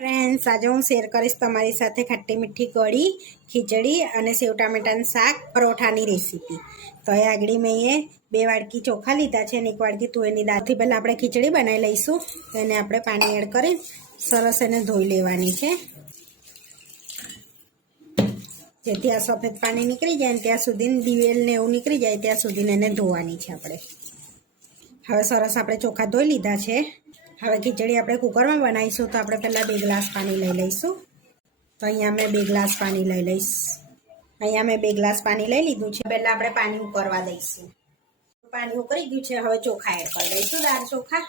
Friends, આજે હું share કરીશ તમારી સાથે ખટ્ટી મીઠી કઢી, ખીચડી અને સેવ ટામેટાનું શાક પરોઠાની રેસીપી. તો એ આગળ મેં એ બે વાડકી ચોખા લીધા છે અને એક વાડકી તુવેરની દાળથી પહેલાં આપણે ખીચડી બનાવી લઈશું તો એને આપણે પાણી એડ કરી સરસ એને ધોઈ લેવાની છે. જેથી આ સફેદ પાણી નીકળી જાય ને ત્યાં સુધી દિવેલ ને એવું નીકળી જાય ત્યાં સુધી એને ધોવાની છે આપણે. હવે સરસ આપણે ચોખા ધોઈ લીધા છે. હવે ખીચડી આપણે કુકરમાં બનાવીશું તો આપણે પહેલાં બે ગ્લાસ પાણી લઈ લઈશું. તો અહીંયા મેં બે ગ્લાસ પાણી લઈ લઈશ. અહીંયા મેં બે ગ્લાસ પાણી લઈ લીધું છે. પહેલાં આપણે પાણી ઉકળવા દઈશું. પાણી ઉકળી ગયું છે. હવે ચોખા એડ કરી દઈશું. દાળ ચોખા.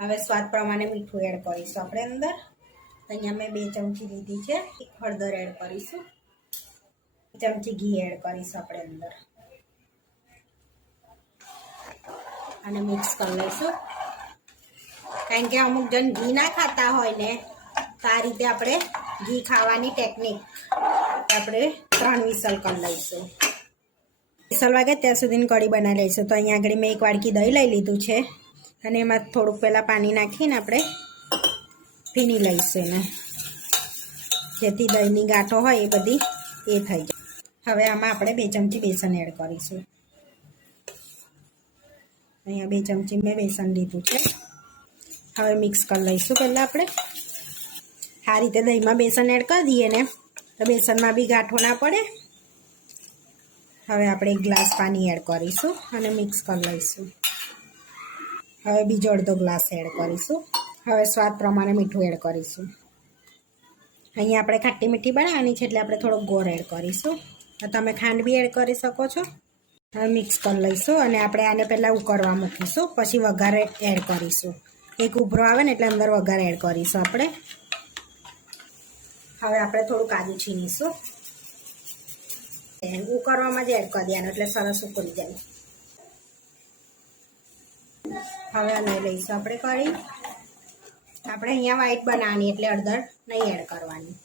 હવે સ્વાદ પ્રમાણે મીઠું એડ કરીશું આપણે અંદર. અહીંયા મેં બે ચમચી લીધી છે. હળદર એડ કરીશું. ચમચી ઘી એડ કરીશું આપણે અંદર. અને મિક્સ કરી લઈશું. કારણ કે અમુક જણ ઘી ના ખાતા હોય ને, તો આ રીતે આપણે ઘી ખાવાની ટેકનિક આપણે ત્રણ વિસલ કરી લઈશું. વિસલ વાગે ત્યાં સુધી કઢી બનાવી લઈશું. તો અહીંયા આગળ મેં એક વાડકી દહીં લઈ લીધું છે. અને એમાં થોડુંક પહેલાં પાણી નાખીને આપણે ભીની લઈશું એને. જેથી દહીંની ગાંઠો હોય એ બધી એ થઈ જાય. હવે આમાં આપણે બે ચમચી બેસન એડ કરીશું. અહીંયા બે ચમચી મેં બેસન લીધું છે. હવે મિક્સ કરી લઈશું પહેલાં આપણે. આ રીતે દહીંમાં બેસન એડ કરી દઈએ ને. તો બેસનમાં બી ગાંઠો ના પડે. હવે આપણે એક ગ્લાસ પાણી એડ કરીશું અને મિક્સ કરી લઈશું. હવે બીજો અડધો ગ્લાસ એડ કરીશું. હવે સ્વાદ પ્રમાણે મીઠું એડ કરીશું. અહીંયા આપણે ખાટી મીઠી બનાવવાની છે એટલે આપણે થોડોક ગોળ એડ કરીશું. તો તમે ખાંડ બી એડ કરી શકો છો. હવે મિક્સ કરી લઈશું અને આપણે આને પહેલાં ઉકળવા મૂકીશું. પછી વઘારે એડ કરીશું. એક ઉભરો આવે ને એટલે અંદર વઘાર એડ કરીશું આપણે. હવે આપણે થોડું કાજુ છીનીશું ઉકળવામાં જ એડ કરી દેવાનું એટલે સરસ ઉકળી જાય. હવે આ લઈ લઈશું આપણે કઢી. આપણે અહીંયા વ્હાઈટ બનાવવાની એટલે અડધર નહીં એડ કરવાની.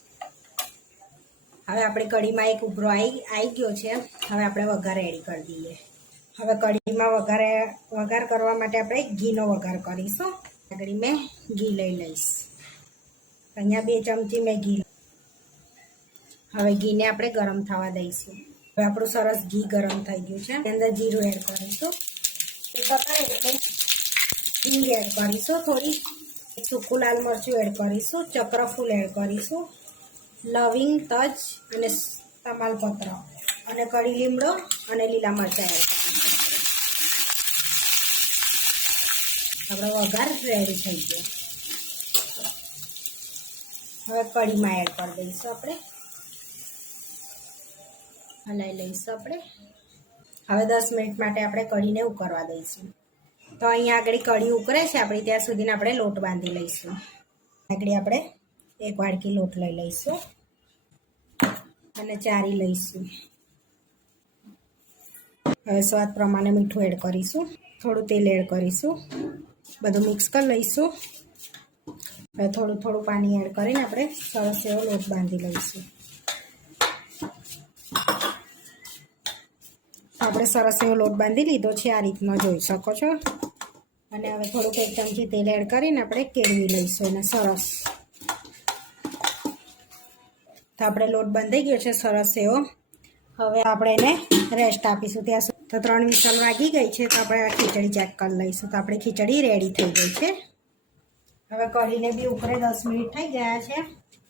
હવે આપણે કઢીમાં એક ઉભરો આવી આવી ગયો છે. હવે આપણે વઘાર એડ કરી દઈએ. હવે કઢીમાં વઘારે, વઘાર કરવા માટે આપણે ઘીનો વઘાર કરીશું. આગળ મેં ઘી લઈ લઈશ. અહીંયા બે ચમચી મેં ઘી હવે ઘીને આપણે ગરમ થવા દઈશું. હવે આપણું સરસ ઘી ગરમ થઈ ગયું છે. અંદર જીરું એડ કરીશું. પકડે એટલે ઘી એડ કરીશું. થોડી સૂકું લાલ મરચું એડ કરીશું. ચક્રફૂલ એડ કરીશું. લવિંગ તજ અને તમાલપત્ર. અને કઢી લીમડો અને લીલા મરચાં એડ આપણે વઘાર રેડી થઈ ગયો. હવે કઢીમાં એડ કરી દઈશું આપણે. હલાવી લઈશું આપણે. હવે દસ મિનિટ માટે આપણે કઢીને ઉકળવા દઈશું. તો અહીંયા આગળ કઢી ઉકળે છે, આપણી ત્યાં સુધીને આપણે લોટ બાંધી લઈશું. આગળ આપણે એક વાડકી લોટ લઈ લઈશું અને ચારી લઈશું. હવે સ્વાદ પ્રમાણે મીઠું એડ કરીશું. થોડું તેલ એડ કરીશું. બધું મિક્સ કરી લઈશું. હવે થોડું થોડું પાણી એડ કરીને આપણે સરસ એવો લોટ બાંધી લઈશું. આપણે સરસ એવો લોટ બાંધી લીધો છે, આ રીતનો જોઈ શકો છો. અને હવે થોડુંક એક ચમચી તેલ એડ કરીને આપણે કેળવી લઈશું એને સરસ. તો આપણે લોટ બંધાઈ ગયો છે, સરસ એવો. હવે આપણે એને રેસ્ટ આપીશું. ત્યાં તો ત્રણ વિસલ વાગી ગઈ છે તો આપણે ખીચડી ચેક કરી લઈશું. તો આપણે ખીચડી રેડી થઈ ગઈ છે. હવે કઢીને બી ઉપરે દસ મિનિટ થઈ ગયા છે.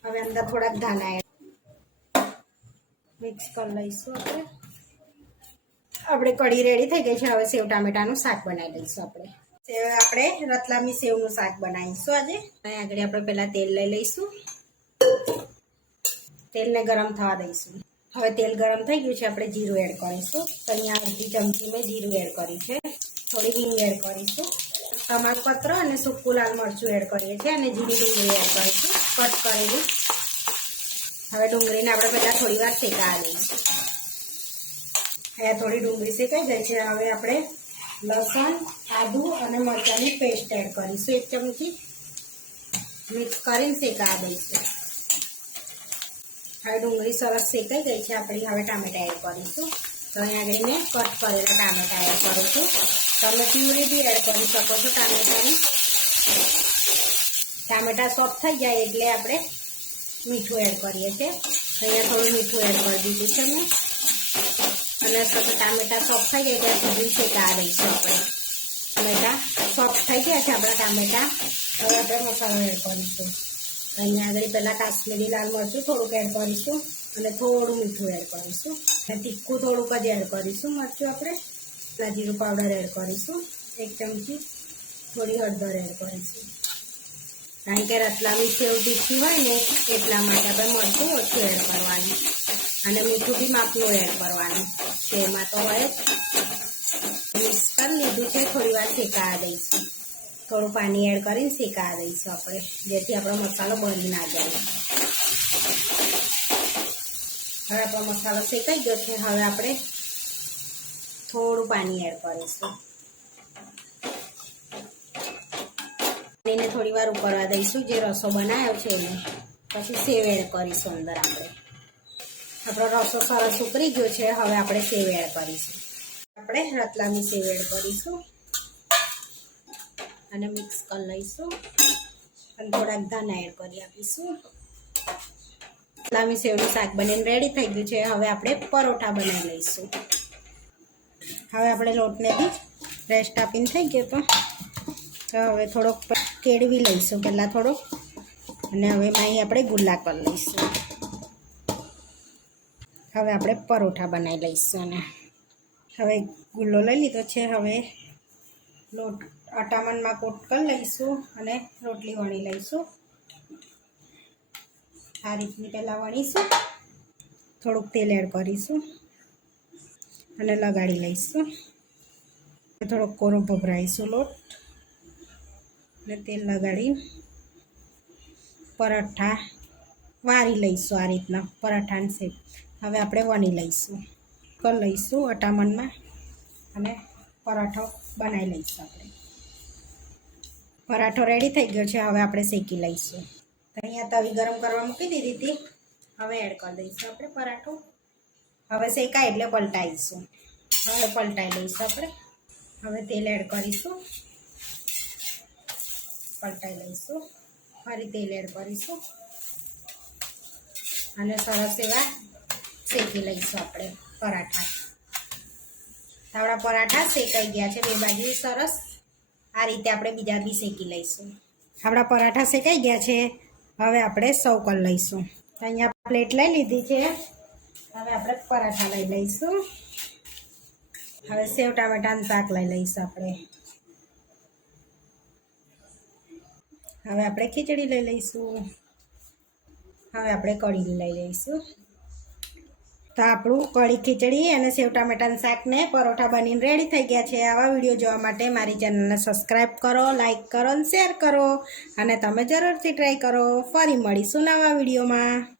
હવે અંદર થોડાક ધાણા એડ મિક્સ કરી લઈશું આપણે. આપણે કઢી રેડી થઈ ગઈ છે. હવે સેવ ટામેટાનું શાક બનાવી લઈશું આપણે. સેવ આપણે રતલામી સેવનું શાક બનાવીશું આજે. અહીં આગળ આપણે પહેલાં તેલ લઈ લઈશું. તેલને ગરમ થવા દઈશું. હવે તેલ ગરમ થઈ ગયું છે, આપણે જીરું એડ કરીશું. તો અહીંયા અડધી ચમચી મેં જીરું એડ કરી છે. થોડી હિંગ એડ કરીશું. તમાલપત્ર અને સૂકું લાલ મરચું એડ કરીએ છીએ અને જીરી ડુંગળી એડ કરીશું. કટ કરેલી. હવે ડુંગળીને આપણે પહેલાં થોડી વાર શેકા દઈશું અહીંયા થોડી ડુંગળી શેકાઈ ગઈ છે. હવે આપણે લસણ, આદુ અને મરચાંની પેસ્ટ એડ કરીશું. એક ચમચી મિક્સ કરીને શેકા દઈશું. હવે ડુંગળી સરસ શેકાઈ ગઈ છે આપણી હવે ટામેટા એડ કરીશું. તો અહીંયા આગળ મેં કટ કરેલા ટામેટા એડ કરું છું. તમે પ્યુરી બી એડ કરી શકો છો ટામેટાની. ટામેટા સોફ્ટ થઈ જાય એટલે આપણે મીઠું એડ કરીએ છીએ. અહીંયા થોડું મીઠું એડ કરી દીધું છે મેં. અને ટામેટા સોફ્ટ થઈ જાય ત્યાં સુધી શેકા દઈશું આપણે. ટામેટા સોફ્ટ થઈ ગયા છે આપણા ટામેટા. હવે આપણે મસાલો એડ કરીશું. અહીંયા આગળ પહેલાં કાશ્મીરી લાલ મરચું થોડુંક એડ કરીશું અને થોડું મીઠું એડ કરીશું. અને તીખું થોડુંક જ એડ કરીશું મરચું આપણે. અને જીરું પાવડર એડ કરીશું. એક ચમચી થોડી હળદર એડ કરીશું. કારણ કે રતલામી સેવ તીખી હોય ને, એટલા માટે આપણે મરચું ઓછું એડ કરવાનું. અને મીઠું બી માપનું એડ કરવાનું. સેવમાં તો હોય મિક્સ કરી લીધું છે, થોડી વાર શેકાવા દઈશું. થોડું પાણી એડ કરીને શેકા દઈશું આપણે, જેથી આપણો મસાલો બળી ના જાય. હવે આપણો મસાલો શેકાઈ ગયો છે, હવે આપણે થોડું પાણી એડ કરીશું. પાણીને થોડી વાર ઉકળવા દઈશું, જે રસો બનાવ્યો છે એને. પછી સેવ એડ કરીશું અંદર આપણે. આપણો રસો સરસ ઉકળી ગયો છે, હવે આપણે સેવ એડ કરીશું. આપણે રતલામી સેવ એડ કરીશું. અને મિક્સ કરી લઈશું. અને થોડાક ધાણા એડ કરી આપીશું. લાંબી સેવનું શાક બનીને રેડી થઈ ગયું છે. હવે આપણે પરોઠા બનાવી લઈશું. હવે આપણે લોટને બી રેસ્ટ આપીને થઈ ગયો તો હવે થોડોક કેળવી લઈશું પહેલાં થોડોક. અને હવે અહીં આપણે ગુલ્લા કરી લઈશું. હવે આપણે પરોઠા બનાવી લઈશું અને હવે ગુલ્લો લઈ લીધો છે. હવે લોટ અટામણમાં કોટ કરી લઈશું અને રોટલી વણી લઈશું. આ રીતની પહેલાં વણીશું. થોડુંક તેલ એડ કરીશું અને લગાડી લઈશું. થોડોક કોરો ભભરાઈશું લોટ. અને તેલ લગાડી પરાઠા વારી લઈશું આ રીતના, પરાઠાને શેપ હવે આપણે વણી લઈશું. કરી લઈશું અટામણમાં અને પરાઠો બનાવી લઈશું આપણે. પરાઠો રેડી થઈ ગયો છે. હવે આપણે શેકી લઈશું. તો અહીંયા તવી ગરમ કરવા મૂકી દીધી હતી. હવે એડ કરી દઈશું આપણે પરાઠો. હવે શેકાય એટલે પલટાવીશું હવે પલટાઈ લઈશું આપણે. હવે તેલ એડ કરીશું. પલટાઈ લઈશું ફરી તેલ એડ કરીશું. અને સરસ એવા શેકી લઈશું આપણે પરાઠા. આપણા પરાઠા શેકાઈ ગયા છે. બે બાજુ સરસ આ રીતે આપણે બીજા બી શેકી લઈશું. આપણા પરાઠા શેકાઈ ગયા છે. હવે આપણે સૌ કર લઈશું. અહીંયા પ્લેટ લઈ લીધી છે. હવે આપણે પરાઠા લઈ લઈશું. હવે સેવ ટામેટાનું શાક લઈ લઈશું આપણે. હવે આપણે ખીચડી લઈ લઈશું. હવે આપણે કઢી લઈ લઈશું. તો આપણું કઢી ખીચડી અને સેવ ટામેટાનું શાકને પરોઠા બનીને રેડી થઈ ગયા છે. આવા વીડિયો જોવા માટે મારી ચેનલને સબસ્ક્રાઈબ કરો લાઇક કરો અને શેર કરો. અને તમે જરૂરથી ટ્રાય કરો. ફરી મળીશું નવા વિડીયોમાં.